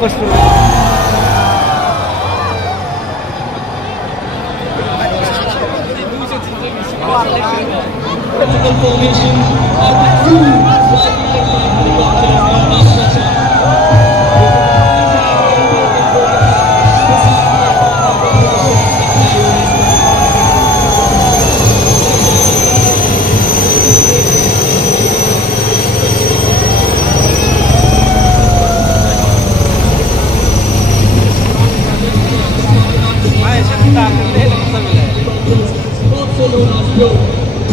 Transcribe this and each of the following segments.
कस्तो formation of the crew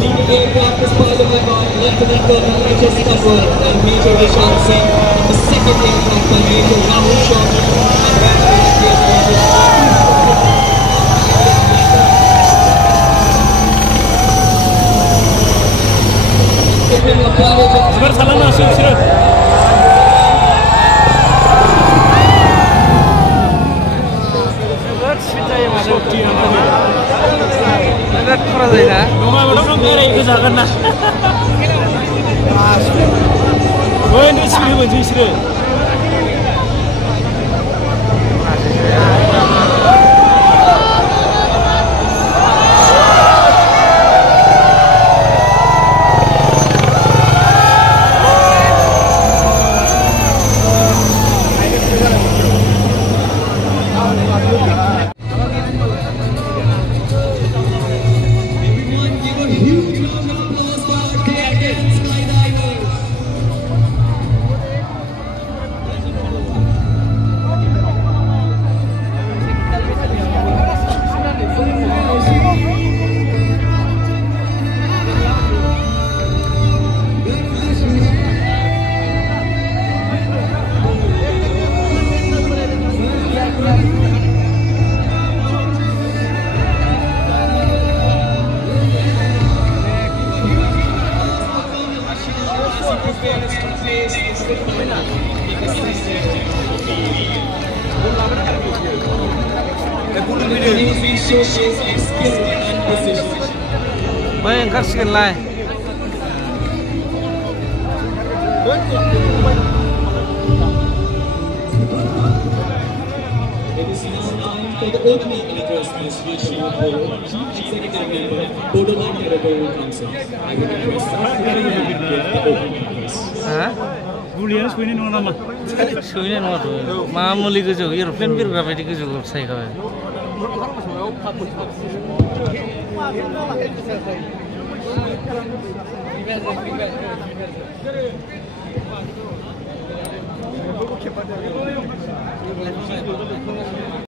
leading aircraft is piloted by Lieutenant Colonel H.S. Tagore and Major Vishal Singh, and the second aircraft by Major Rahul Sharma and Bayangkan sekali lah. It is now time for the opening address which will hold Chief Executive Member, Bodoland Territorial Council. I would request the Secretary to give the opening address. Gulia सुइने नङा नामा सुइने नङा थ' मामुलि गोजौ एर'प्लेन बिरग्रा बायदि गोजौ सायखाबाय